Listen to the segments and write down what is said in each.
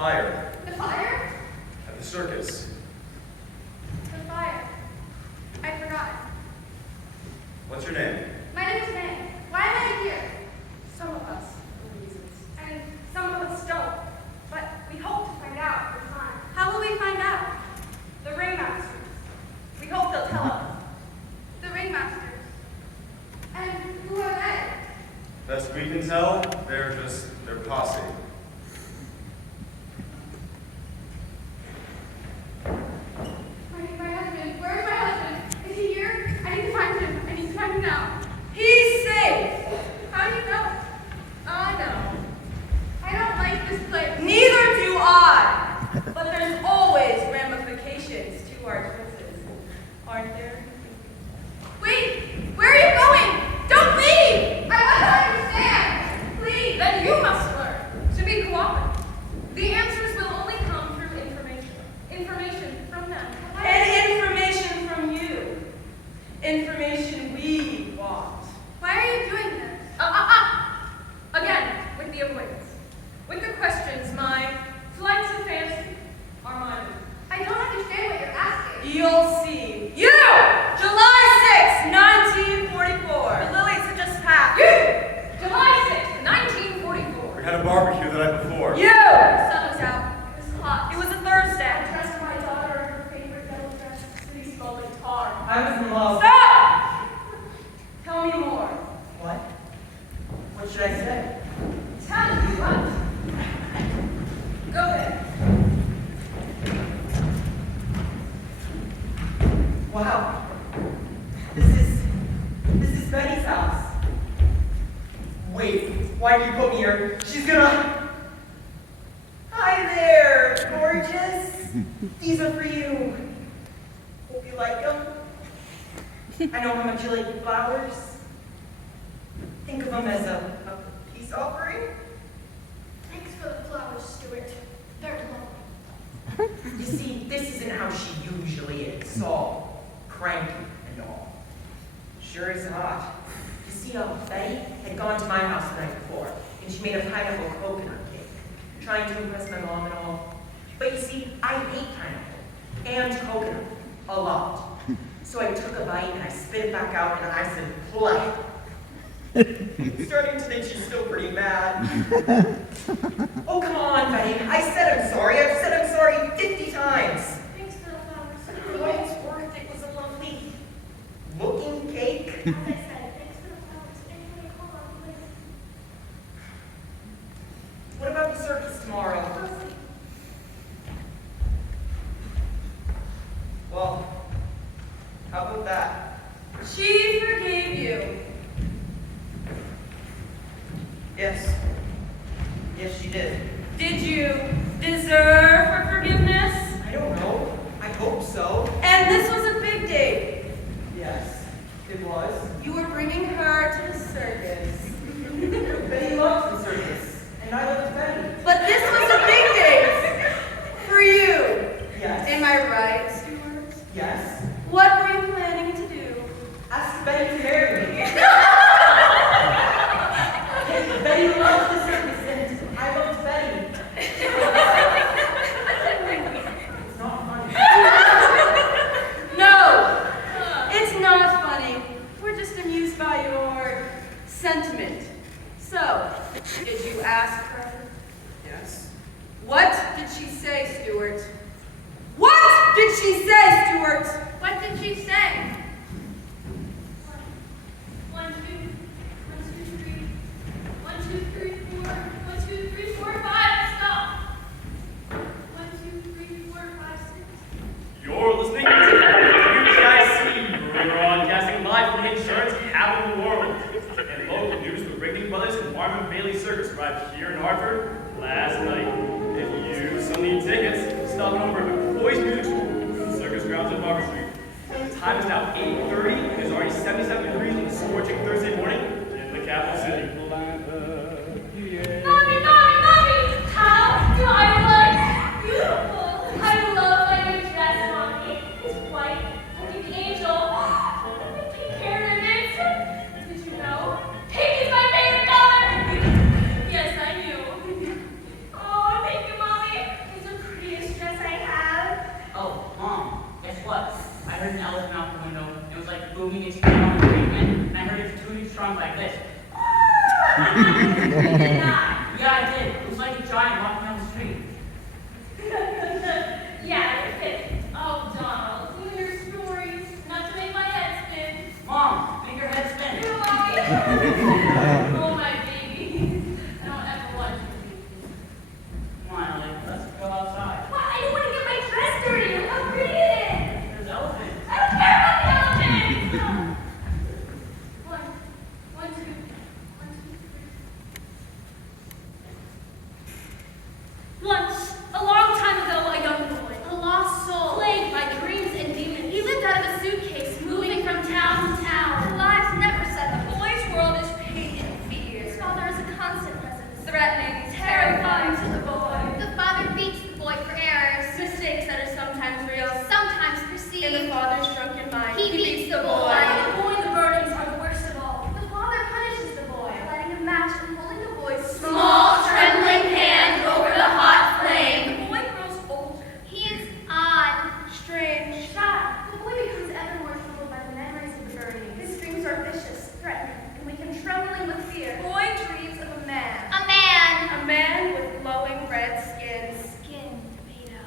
fire. The fire? At the circus. The fire. I forgot. What's your name? My name is May. Why am I here? Some of us for reasons. And some of us don't. But we hope to find out with time. How will we find out? The ringmasters. We hope they'll tell us. The ringmasters. And who are they? Best we can tell, they're just their posse. My husband. Where is my husband? Is he here? I need to find him. I need to find him now. He's safe. How do you know? I know. I don't like this place. Neither do I. But there's always ramifications to our choices, aren't there? Wait! Where are you going? Don't leave! I want to understand! Please! Then you must learn to be cooperative. The answers will only come through information. Information from them. And information from you. Information we want. Why are you doing this? Again, with the avoidance. With the questions, my flights of fancy are mine. I don't understand what you're asking. You'll see. You! July 6, 1944. The lilies have just passed. You! July 6, 1944. We had a barbecue the night before. You! The sun was out. It was hot. It was a I Thursday. dressed my daughter in her favorite yellow dress. The city smelled like tar. I was in love. Stop! Tell me more. What? What should I say? Tell me what? Go ahead. Wow. This is Betty's house. Wait, why did you put me here? She's gonna... Hi there, gorgeous. These are for you. Hope you like them. I know how much you like flowers. Think of them as a peace offering. Thanks for the flowers, Stuart. They're lovely. You see, this isn't how she usually is, all cranky and all. Sure is not. You see, Betty had gone to my house the night before, and she made a pineapple coconut cake, trying to impress my mom and all. But you see, I hate pineapple and coconut a lot. So I took a bite and I spit it back out and I said, play. Starting to think she's still pretty mad. Oh, come on, Betty. I said I'm sorry. I've said I'm sorry 50 times. Thanks for the flowers. Oh, it's worth it. It was a lovely looking cake. As I said, thanks for the flowers. Anyway, hold on, please. What about the circus tomorrow? Well, how about that? She forgave you. Yes. Yes, she did. Did you deserve her forgiveness? I don't know. I hope so. And this was a big day. Yes, it was. You were bringing her to the circus. Betty loves the circus, and I love Betty. But this was a big day for you. Yes. Am I right, Stuart? Yes. What were you planning to do? Ask Betty to marry me. Betty loves the circus, and I love Betty. It's not funny. No, it's not funny. We're just amused by your sentiment. So, did you ask her? Yes. What did she say, Stuart? What did she say, Stuart? What did she say? 1, 2, 3. 1, 2, 3, 4. 1, 2, 3, 4, 5. Stop. 1, 2, 3, 4, 5, 6. You're listening to WTIC, broadcasting live from the insurance capital of the world. And local news, the Rigney Brothers and Marvin Bailey Circus arrived here in Hartford last night. If you still need tickets, stop over at McCoy's Music School, Circus Grounds on Market Street. The time is now 8:30, and it's already 77 degrees on this scorching Thursday morning in the capital city. Mommy, how do I look? Beautiful. I love my new dress, Mommy. It's white, like an angel. The pink hair ribbons. Did you know? Pink is my favorite color. Yes, I knew. Oh, thank you, Mommy. Yeah, I did. It was like a giant walking down the street. Yeah, it did. Oh, Donald, you and your stories. Not to make my head spin. Mom, make your head spin. Oh, my baby. I don't ever want you to be. Come on, Ellie, let's go outside. What? I don't want to get my dress dirty. Look how pretty it is. There's elephants. I don't care about the elephants. One, two, 1, 2, 3. Once, a long time ago, a young boy, a lost soul, plagued by dreams and demons. He lived out of a suitcase, moving from town to town. His lives never set. The boy's world is pain and fear. His father is a constant presence, threatening, terrifying to the boy. The father beats the boy for errors. Mistakes that are sometimes real. Sometimes perceived. In the father's drunken mind, He beats the boy. The boy and the burdens are the worst of all. The father punishes the boy, letting him match and holding the boy's Small, trembling hand over the hot flame. The boy grows older. He is odd, strange, shy. The boy becomes ever more troubled by the memories of the burning. His dreams are vicious, threatening, and we can trembling with fear. The boy dreams of a man. A man. A man with glowing red skin. Skin made of.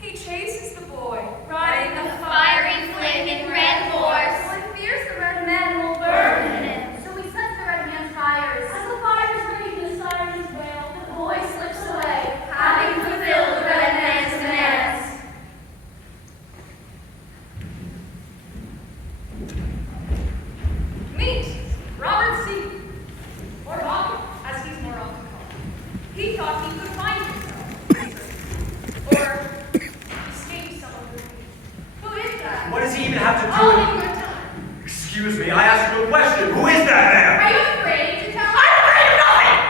He chases the boy, Riding a fiery, flaming red horse. The boy fears the red man will Burn burn in him. it. So we set the red man's fires. As the fire is ringing the sirens wail, The boy slips away, having fulfilled the red man's demands. Meet Robert C. Or Bobby, as he's more often called. He thought he could find himself. Or escape some of the fear. Who is that? What does he even have to All do in with... your time. Excuse me, I asked you a question. Who is that man? Are you afraid to tell? I'm afraid of nothing!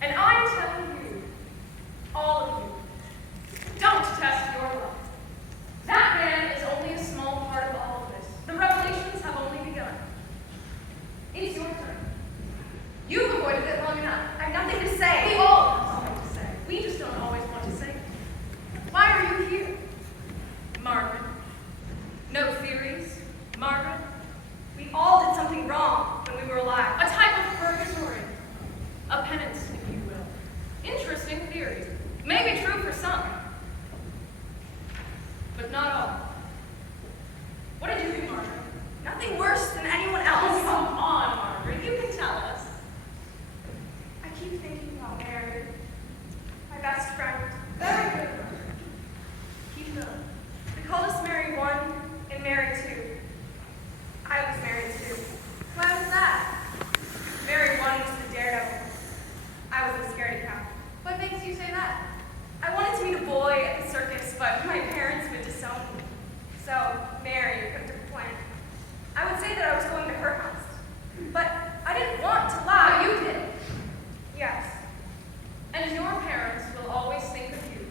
And I'm telling you, all of you, don't test your luck. That man is only a small part of all of this. The revelations have only begun. It's your turn. You've avoided it long enough. I have nothing to say. We all have something to say. We just don't always want to say it. Why are you here? Margaret. No theories. Margaret. We all did something wrong when we were alive. A type of purgatory. A penance, if you will. Interesting theory. May be true for some, but not all. What did you do, Margaret? Nothing worse than anyone else. Oh, come on, Margaret. You can tell us. I keep thinking about Mary, my best friend. Very good, Margaret. Keep going. We called us Mary 1 and Mary 2. I was Mary 2. Why was that? Mary 1 was the daredevil. I was the scaredy cat. What makes you say that? I wanted to meet a boy at the circus, but my parents would disown me. So Mary cooked up a plan. I would say that I was going to her house, but I didn't want to lie. But you did. Yes. And your parents will always think of you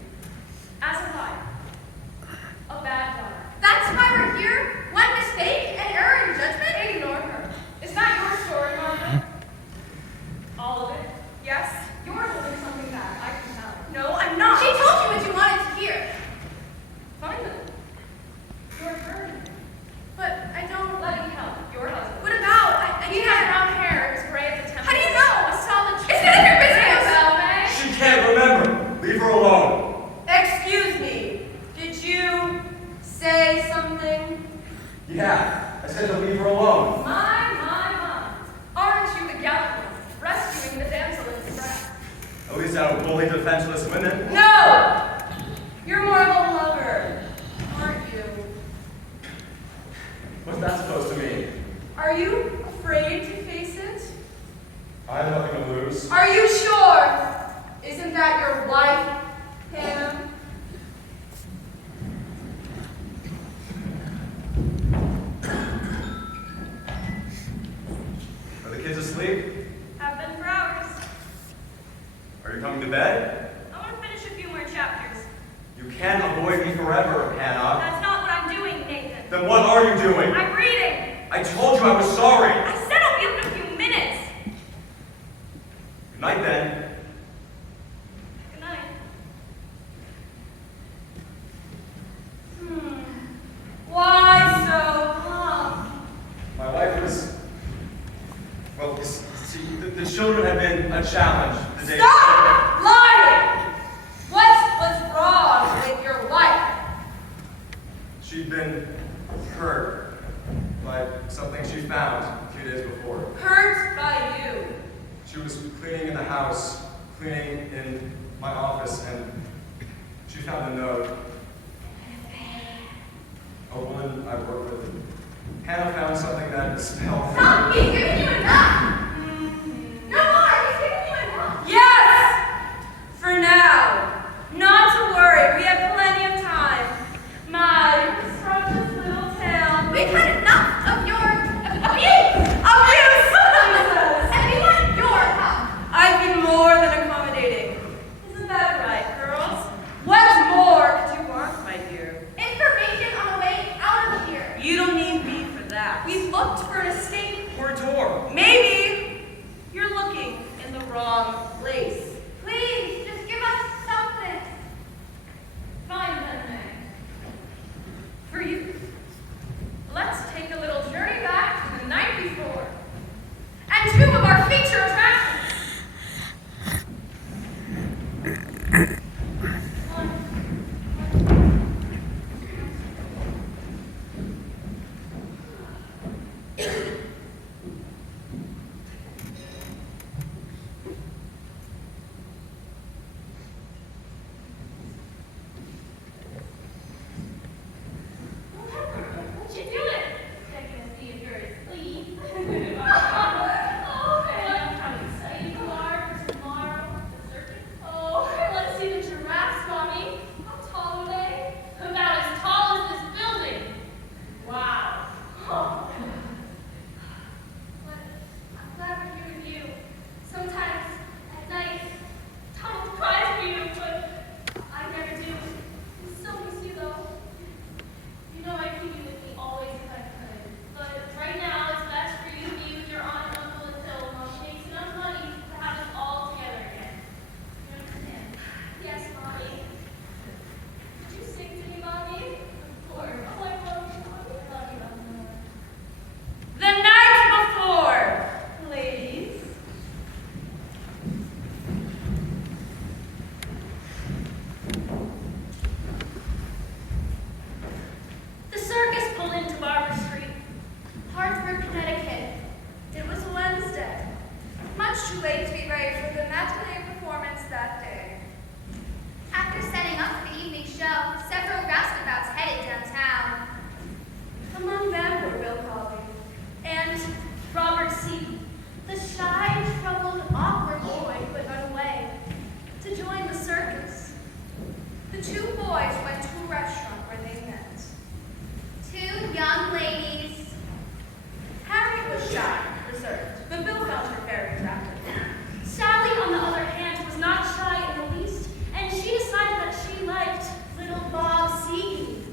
as a liar, a bad daughter. That's why we're here? One mistake, an error in judgment? Ignore her. Is that your story, Margaret? All of it? Yes? You're holding something back, I can tell. No, I'm not. She told you what you wanted to hear. Finally. You're hurting. But I don't. Let me help. Your husband. What about? He had brown hair. It was gray at the temple. How do you know? A solid It's none of your business. Well, May. She can't remember. Leave her alone. Excuse me. Did you say something? Yeah, I said to leave her alone. My. Aren't you the gallant one, rescuing the damsel in distress? At least I don't bully defenseless women. No! You're more of a lover, aren't you? What's that supposed to mean? Are you afraid to face it? I have nothing to lose. Are you sure? Isn't that your wife, Hannah? Are the kids asleep? Have been for hours. Are you coming to bed? I want to finish a few more chapters. You can't avoid me forever, Hannah. That's not what I'm doing, Nathan. Then what are you doing? I'm reading. I told you I was sorry. I said I'll be up in a few minutes. Good night then. Good night. Why so calm? My wife was, well, you see, the children have been a challenge the day. Stop lying! What's wrong with your wife? She'd been hurt by something she found a few days before. Hurt by you. She was cleaning in the house, cleaning in my office, and she found a note. A woman I work with. Hannah found something that spelled. Stop! He's giving you enough! No more! He's giving you enough! Yes! For now. Not to worry, we have plenty of time. My scrumptious little tail. We've had enough of your abuse! Abuse! And we want your help! I've been more than accommodating. Isn't that right, girls? What more could you want, my dear? Information on the way out of here! You don't need me for that. We've looked for an escape. Or a door. Maybe you're looking in the wrong place. Please, just give us something! Fine then, May. For you. Let's take a little journey back to the night before. And two of our feature attractions. What you doing? Checking to see if you're asleep. Oh, how excited you are for tomorrow at the circus. Oh, let's see the giraffes, Mommy. How tall are they? About as tall as this building. Wow. Oh. But I'm glad we're here with you. Sometimes at night, tunnels cries for you, but I never do. I so miss you though. You know I'd keep you with me always if I could. But right now, it's best for you to be with your aunt and uncle until Mom makes enough money to have us all together again. You understand? Yes, Mommy. Did you sing to me, Mommy? Of course. Oh, I love you, Mommy. I love you, Mommy. The night before, ladies. The circus pulled into Barber Street. Hartford, Connecticut. It was Wednesday. Much too late to be ready for the matinee performance that day. After setting up for the evening show, several roustabouts headed downtown. Among them were Bill Colby and Robert C., the shy, troubled, awkward boy who had run away to join the circus. The two boys went to a restaurant where they met. Two young ladies. Harriet was shy, reserved, but Bill found her very attractive. Sally, on the other hand, was not shy in the least, and she decided that she liked little Bob Seeley.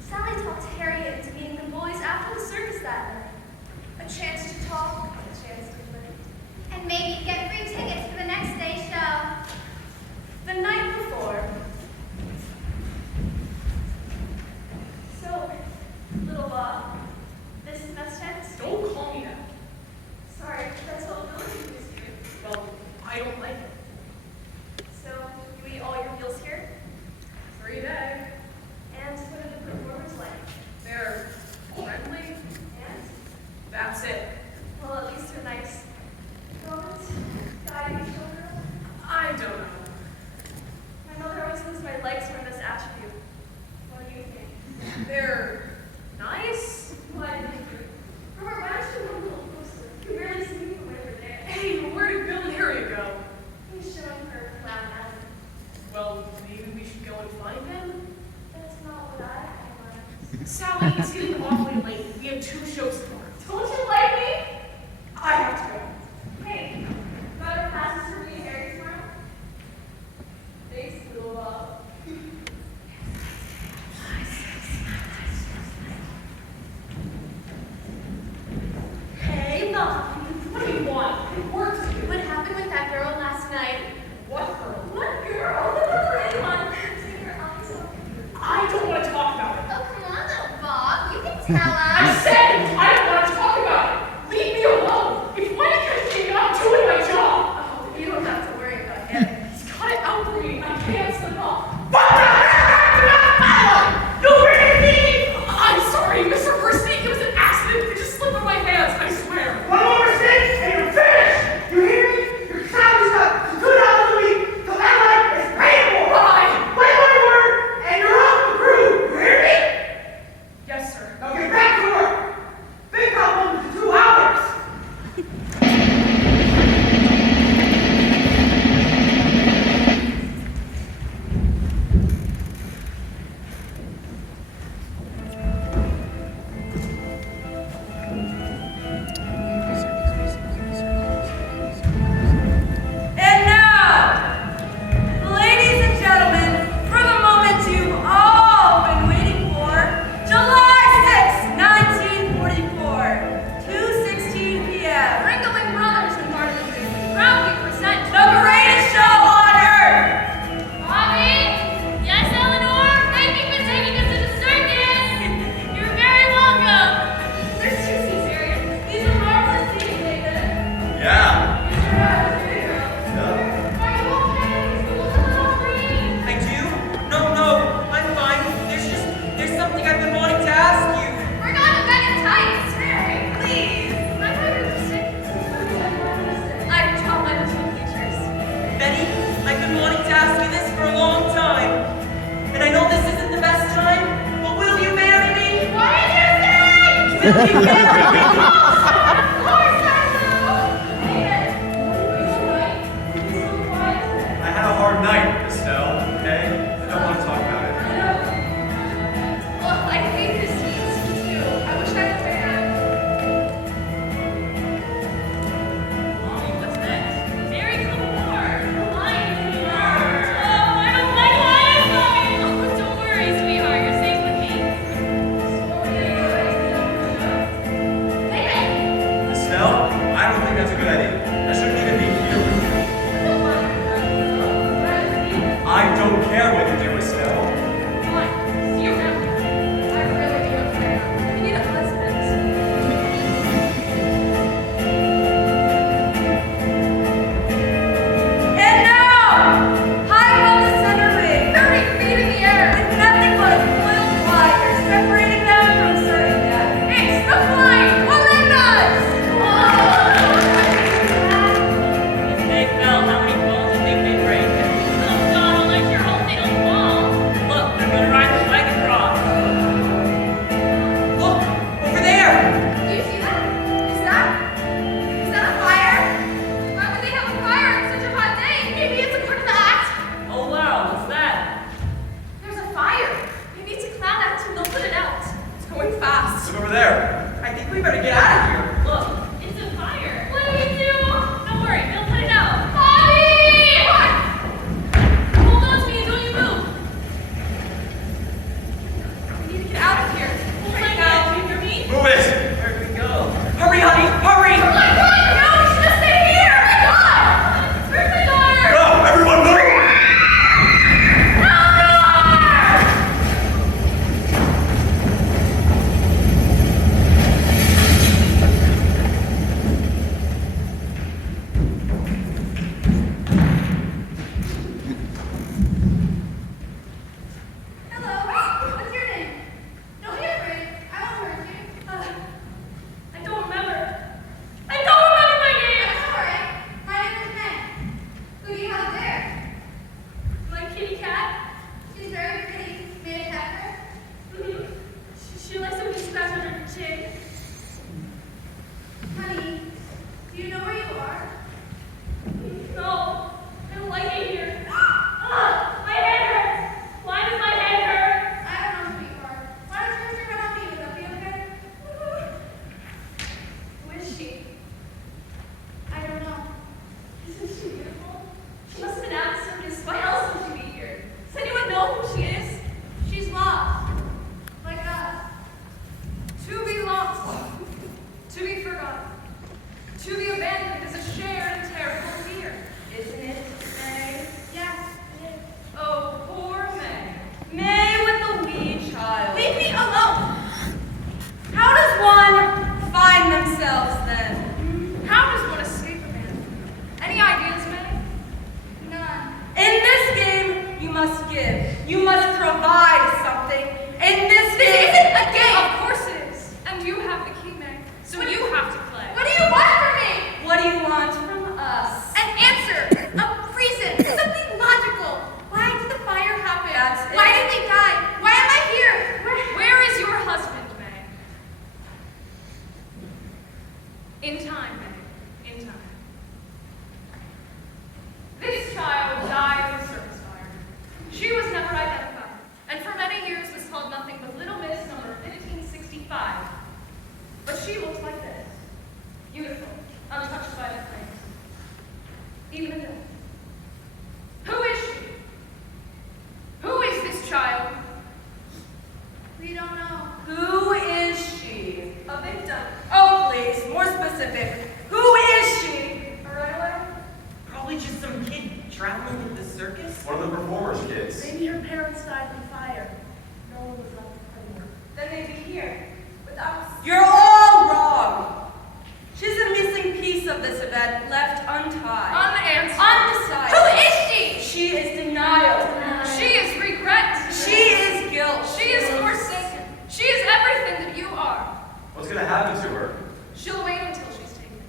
Sally talked Harriet into meeting the boys after the circus that night. A chance to talk, a chance to play. And maybe get free tickets for the next day's show. The night before, So, little Bob, this is best chance? don't call me that. Sorry, that's all the building is here. Well, I don't like it. So, you eat all your meals here? Free day. And what are the performers like? They're friendly. And? That's it. Well, at least they're nice. Moments? Guiding children? I don't know. My mother always says my legs are my best attribute. What do you think? They're nice. Why did you do? Remember, why don't you want a little closer? You can barely see me from over there. Hey, where did Bill and Harriet go? He's showing her Clown Alley. Well, maybe we should go and find them. That's not what I had. Sally, it's getting awfully late. We have 2 shows tomorrow. Don't you like me? I have to go. Hey, better passes for me and Harry tomorrow? Thanks, little Bob. Hey, Bob, what do you want? It works. What happened with that girl last night? What girl? What girl? Come on, take your eyes off. I don't want to talk about it. Oh, come on, little Bob. You can tell I us. said I don't want to talk I had a hard night, Estelle, okay? I don't want to talk about it. Well, I hate this heat too. I wish I was there. Mommy, what's next? Mary, come more. The lion's here. Oh, I don't like lions, Mommy. Oh, don't worry, sweetheart. You're safe with me. Hey, Estelle, I don't think that's a good idea. I shouldn't even be here with you. I don't care what you do, Estelle. fine. See you around. I really do care. I need a husband. And now, high above the center ring, 30 feet in the air, with nothing but a coiled wire separating them from certain death. It's the flying Olympus! If they fell, how many bones do you think they'd break? Oh, God, I'll let your hope they don't fall. Look, they're gonna ride the wagon across. Look, over there. Do you see that? Is that a fire? Why would they have a fire on such a hot day? Maybe it's a part of the act. Oh wow, what's that? There's a fire. Maybe it's a cloud act and they'll put it out. It's going fast. Look over there. I think we better get out of here. Look, It's a fire. What do we do? Don't worry, they'll put it out. Bobby! Hold on to me, don't you move. We need to get out of here. Right now, you hear me? Move it! where'd we go? Hurry, honey, hurry. Oh my God! No, we should have stayed here. Oh my God! Where's the door? Go! Everyone move! Hello. What's your name? Don't be afraid. I won't hurt you. I don't remember. I don't remember my name. That's all right. My name is Meg. Who do you have there? My kitty cat. She's very pretty. May I pet her? She likes to be scratched under her chin. Honey, do you know where you are? No, I don't like it here. My head hurts. Why does my head hurt? I don't know, sweetheart. Why don't you just run on me? Would that be okay? Who is she? I don't know. Isn't she beautiful? She must have been at the circus. Why else would she be here? Does anyone know who she is? She's lost. Like us. To be lost, to be forgotten, to be abandoned is a shared and terrible fear, isn't it, May? Yes, it is. Oh, poor May. May with the wee child. Leave me alone. How does one find themselves then? How does one escape abandonment? Any ideas, May? None. In this game, you must give. You must provide something. In this This game, isn't a game. Of course it is. And you have the key, May. So you have to play. What do you want from me? what do you want from us? An answer. A reason. Something logical. Why did the fire happen? That's Why it. did they die? Why am I here? Where is your husband, May? In time, May. In time. This child died in a service fire. She was never identified, and for many years was called nothing but Little Miss number 1565. But she looked like this. Beautiful, untouched by the flames. Even in death. Who is she? Who is this child? We don't know. Who is she? A victim. Oh, please, more specific. Who is she? A runaway? Probably just some kid traveling with the circus. One of the performers' kids. Maybe her parents died in the fire. No one was left to claim her. Then they'd be here, with us. You're all wrong. She's a missing piece of this event, left untied. Unanswered. Undecided. Who is she? She is denial. She is regret. She is guilt. She is forsaken. She is everything that you are. What's gonna happen to her? She'll wait until she's taken.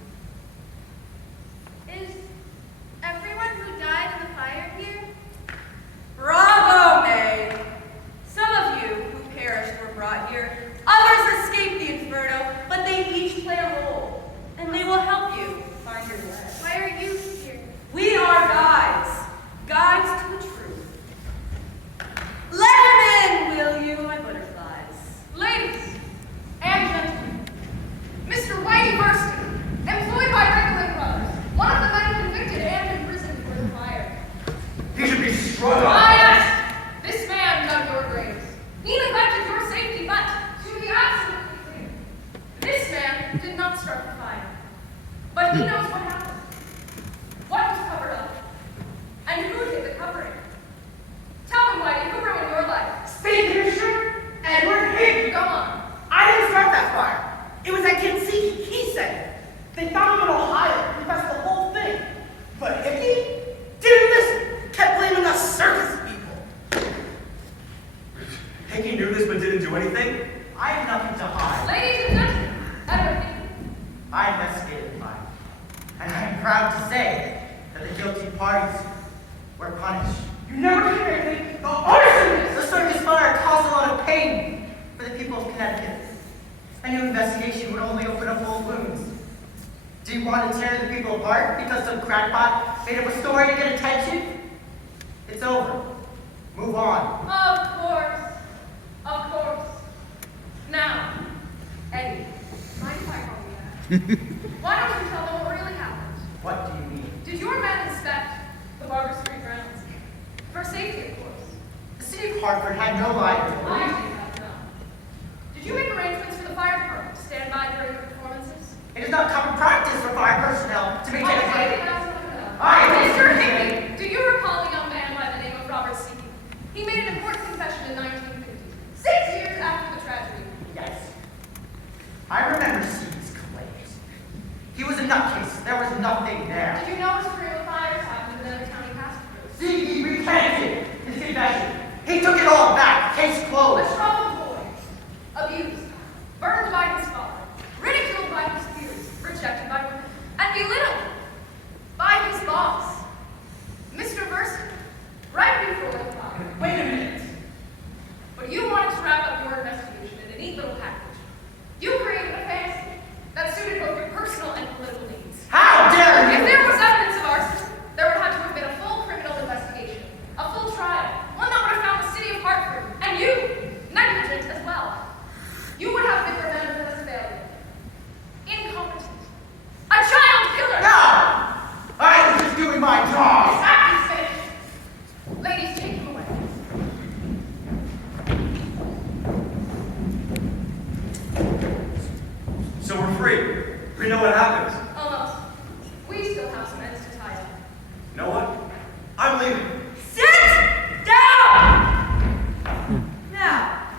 Is everyone who died in the fire here? Bravo, May. Some of you who perished were brought here. Others escaped the inferno. But he knows what happened. What was covered up. And who did the covering. Tell me, Whitey, who ruined your life? State Commissioner Edward Hickey. Go on. I didn't start that fire. It was that kid Zeke. He said it. They found him in Ohio. Confessed the whole thing. But Hickey didn't listen. Kept blaming us circus people. Hickey knew this but didn't do anything? I have nothing to hide. Ladies and gentlemen, Edward Hickey. I investigated the fire. And I am proud to say that the guilty parties were punished. You never hear anything. The arsonist! The circus fire caused a lot of pain for the people of Connecticut. A new investigation would only open up old wounds. Do you want to tear the people apart because some crackpot made up a story to get attention? It's over. Move on. Of course. Of course. Now, Eddie, mind if I call you that? Why don't you tell them what really happened? What do you mean? Did your men inspect the Barber Street grounds? For safety, of course. The city of Hartford had no liability. I do not know. Did you make arrangements for the fire department to stand by during the performances? It is not common practice for fire personnel to maintain a Okay, fight. that's enough. I- Mr. Hickey, do you recall a young man by the name of Robert Seaton? He made an important confession in 1950, 6 years after the tragedy. Yes. I remember C's claims. He was a nutcase. There was nothing there. Did you know a string of fires happened in the county passed through? C recanted his confession. He took it all back. Case A closed. troubled boy, abused, burned by his father, ridiculed by his peers, rejected by women, and belittled by his boss, Mr. Burson, right before the fire. Wait a minute. But you wanted to wrap up your investigation in a neat little package. You created a fantasy that suited both your personal and political needs. How dare If you? there was evidence of arson, there would have to have been a full criminal investigation, a full trial, one that would have found the city of Hartford and you negligent as well. You would have been remembered as a failure, incompetent, a child killer. No! I was just doing my job. Exactly, finished. Ladies, take him away. So we're free. We know what happened. Almost. We still have some ends to tie up. You know what? I'm leaving. Sit down! Now,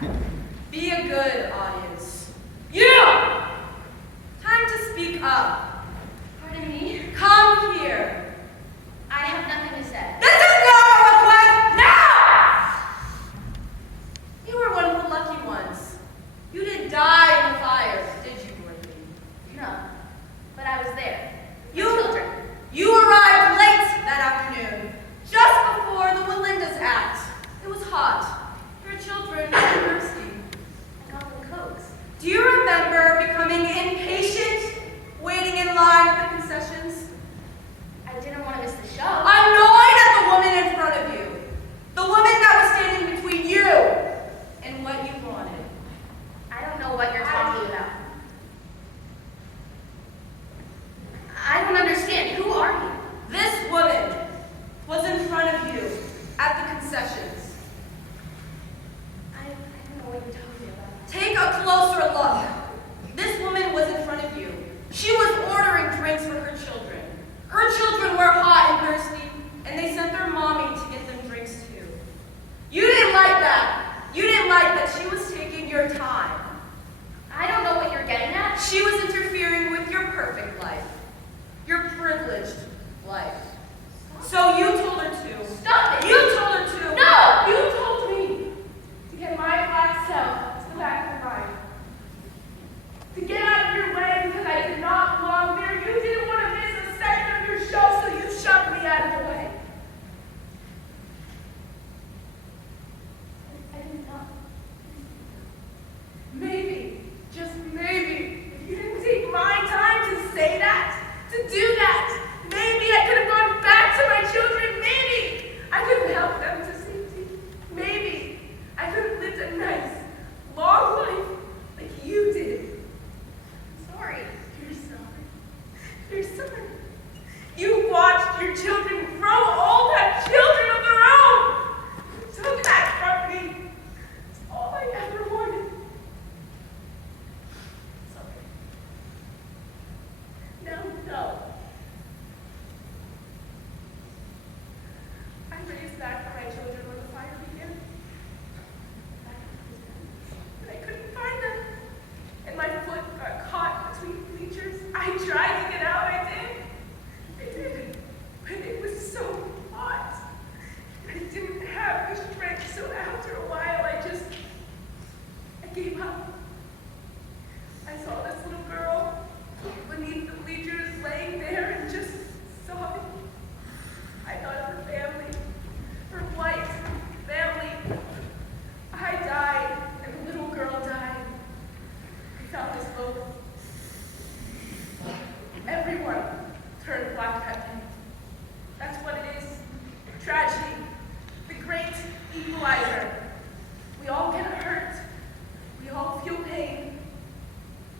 be a good audience. You! Time to speak up. Pardon me? Come here. I have nothing to say. This is not a request now! You were one of the lucky ones. You didn't die in the fires, did you, Dorothy? No, but I was there. You, Children. you arrived late that afternoon, just before the Melinda's Act. It was hot. Your children were thirsty. I got them Cokes. Do you remember becoming impatient, waiting in line at the concessions? I didn't want to miss the show. Annoyed at the woman in front of you. The woman that was standing between you and what you wanted. I don't know what you're talking about. I don't understand. Who are you? This woman was in front of you at the concessions. I don't know what you're talking about. Take a closer look. This woman was in front of you. She was ordering drinks for her children. Her children were hot and thirsty, and they sent their mommy to get them drinks too. You didn't like that. You didn't like that she was taking your time. I don't know what you're getting at. She was interfering with your perfect life, your privileged life. So you told her to. Stop it! You told her to. No! You told me to get my black self to the back of the ride. To get out of your way because I did not belong there. You didn't want to miss a second of your show, so you shoved me out of the way. I did not. Maybe, just maybe, if you didn't take my time to say that, to do that, maybe I could have gone back to my children. Maybe I could have helped them to safety. Maybe I could have lived a nice, long life like you did. I'm sorry. You're sorry. You're sorry. You watched your children grow old, have children of their own. You took that from me. It's all I ever wanted. Sorry. Now, no. I tried to get out, I did. But it was so hot. I didn't have the strength, so after a while, I gave up. I saw this little girl beneath the bleachers laying there and just sobbing. I thought of her family, her white family. I died, and the little girl died. I found us both. Everyone turned black that day. That's what it is. Tragedy. The great equalizer. We all get hurt. We all feel pain.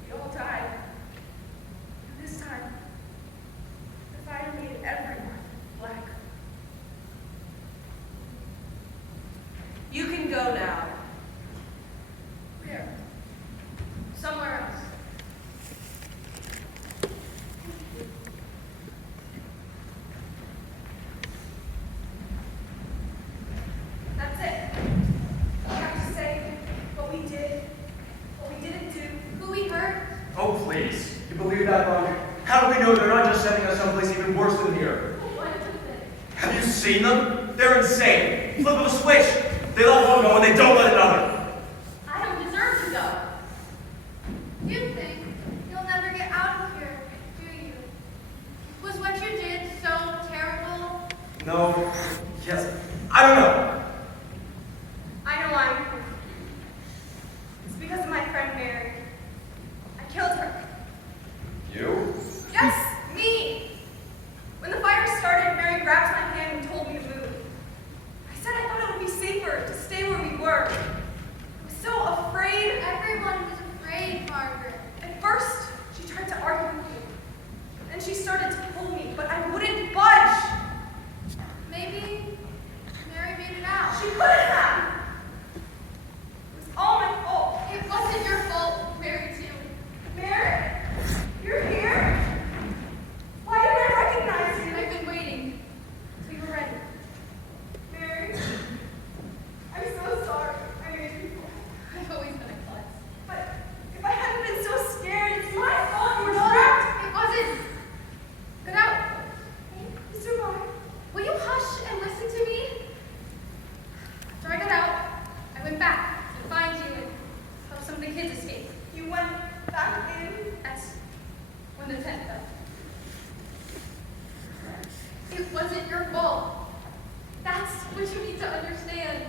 We all die. And this time, the fire made everyone black. You can go now. Where? Somewhere else. That's it. We have to say what we did, what we didn't do, Who we hurt? Oh, please. You believe that, Bunk? How do we know they're not just sending us someplace even worse than here? What is it? Have you seen them? They're insane. Flip of a switch. They let one go and they don't let another. I don't deserve to go. You think you'll never get out of here, do you? Was what you did so terrible? No. Yes. I don't know. I know I'm here. It's because of my friend Mary. I killed her. You? Yes, me! When the fire started, Mary grabbed my hand and told me to move. I said I thought it would be safer to stay where we were. I was so afraid. Everyone was afraid, Margaret. At first, she tried to argue with me. Then she started to pull me, but I wouldn't budge. Maybe Mary made it out. She couldn't have. It was all my fault. It wasn't your fault, Mary, too. Mary, you're here? Why didn't I recognize you? I've been waiting till you were ready. Mary, I'm so sorry. I made you fall. I've always been a klutz. But if I hadn't been so scared, it's my fault you were trapped. It wasn't. Get out. Mr. Mark, Will you hush and listen to me? After I got out, I went back to find you and help some of the kids escape. you went back in. That's when the tent fell. It wasn't your fault. That's what you need to understand.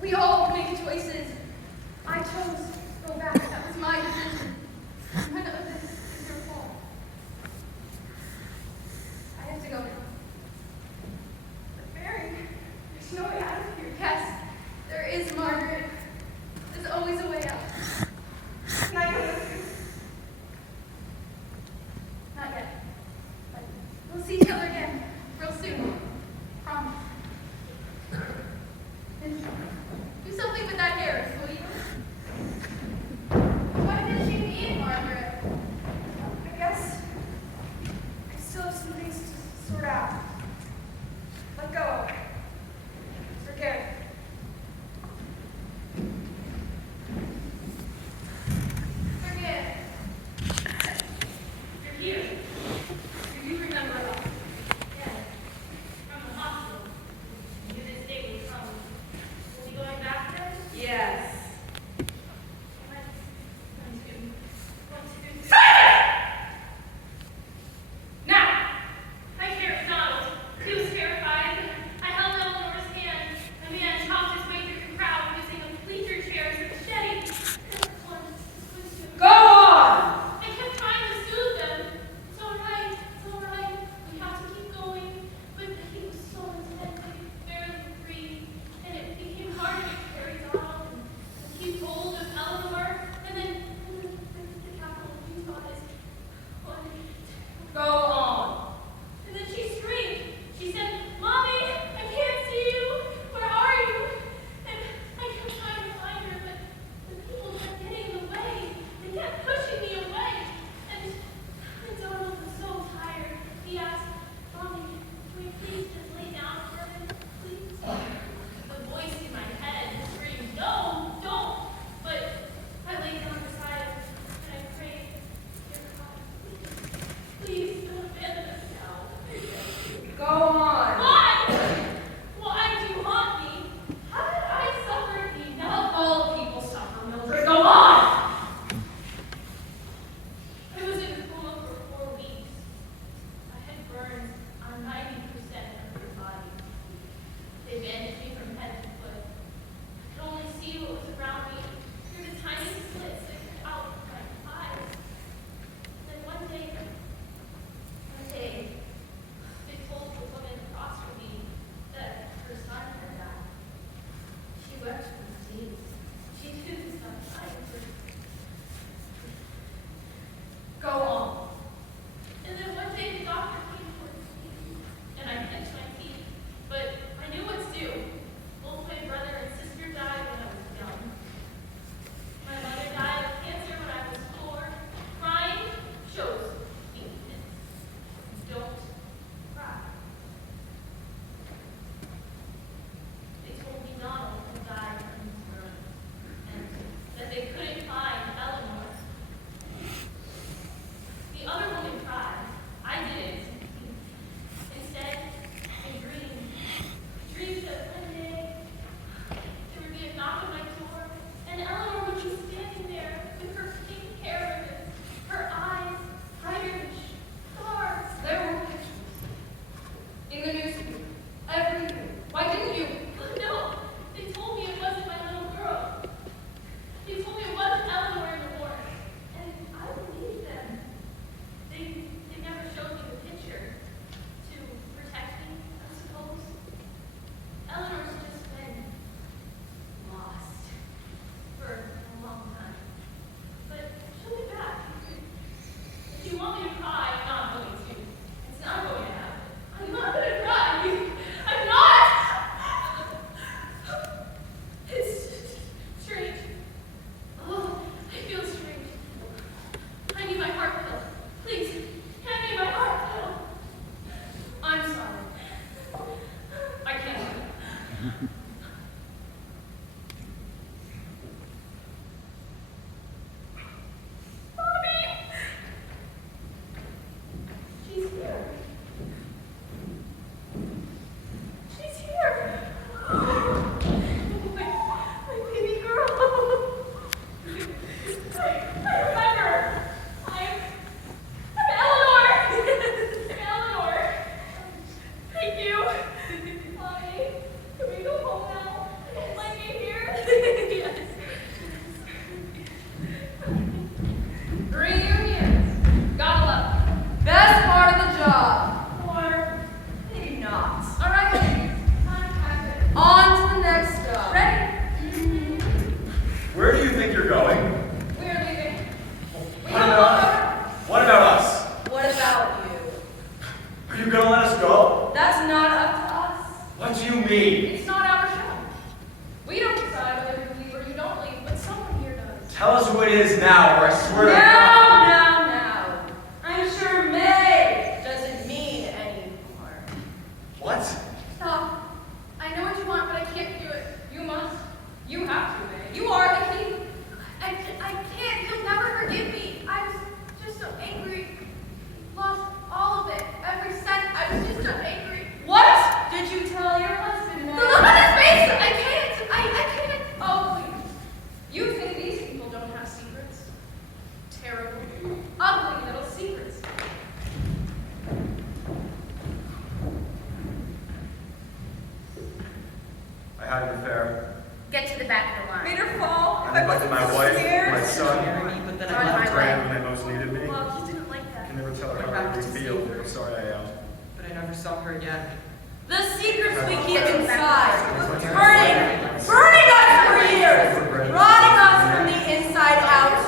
We all make choices. I chose to go back. That was my decision. None of this is your fault. I have to go now. But Mary, there's no way out of here. Yes, there is, Margaret. There's always a way out. Can I go with you? Not yet. But we'll see each other again real soon. Promise. And do something with that hair, will you? What did she mean, Margaret? I guess I still have some things to sort out. Let go of. Forget. Forget. You're here. Do you remember us? Yes. you gonna let us go? That's not up to us. What do you mean? It's not our show. We don't decide whether you leave or you don't leave, but someone here does. Tell us who it is now, or I swear to God. Now. I'm sure May doesn't mean any harm. What? Stop. I know what you want, but I can't do it. You must. You have to, May. You are the king. I can't. You'll never forgive me. I was just so angry. Lost all of it. Every cent. I was just so angry. What did you tell your husband, May? The look on his face! I can't. I can't. Oh, please. You think these people don't have secrets? Terrible, ugly little secrets. I had an affair. Get to the back of the line. Made her fall. I neglected my wife, my son. Jeremy, but then Sorry, I my left way. Grand when they most needed me. Well, he didn't like I that. can never tell her Went how back I really to feel. see her. I'm sorry I am. but I never saw her again. The secrets we keep Get to the back inside, of the line. burning us for years, rotting us from the inside out.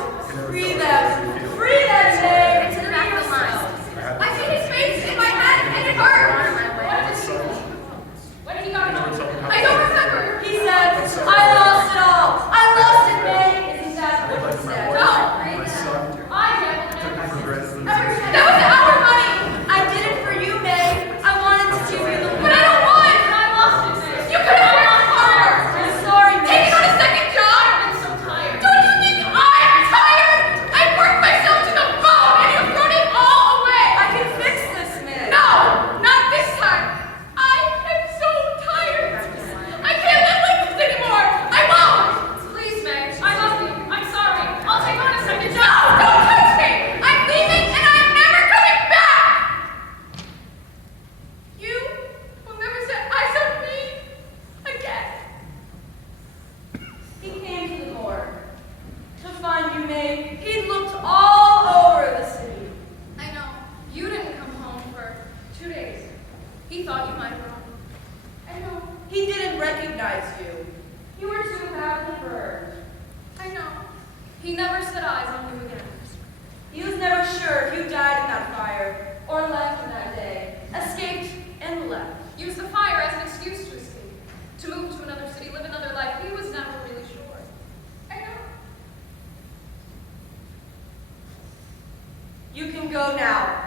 Free them, May. Get to the back of the line. I see his face in my head and it hurt. What did he got on? I don't remember. He said, I lost it all. I lost it, May. Isn't that what he said? No. My son I gambled took me and for granted. That was our money. I did it for you, May. I wanted to give you the But I don't want. I lost it, May. You could have worked harder. I'm sorry, May. Taking on a second job. I'm so tired. Don't you think I'm tired? I worked myself to the bone and you've thrown it all away. I can fix this, May. No, not this time. I am so tired. I can't live like this anymore. I won't. Please, May. I love you. I'm sorry. I'll take on a second No, job. don't touch me. I'm leaving and I'm never coming back. You will never set eyes on me again. He came to the morgue to find you, May. He'd looked all over the city. I know. You didn't come home for 2 days. He thought you might have gone. I know. He didn't recognize you. You were too badly burned. I know. He never set eyes on you again. He was never sure if you died in that fire or left in that day, escaped and left. Use the fire as an excuse to escape, to move to another city, live another life. He was never really sure. I know. You can go now.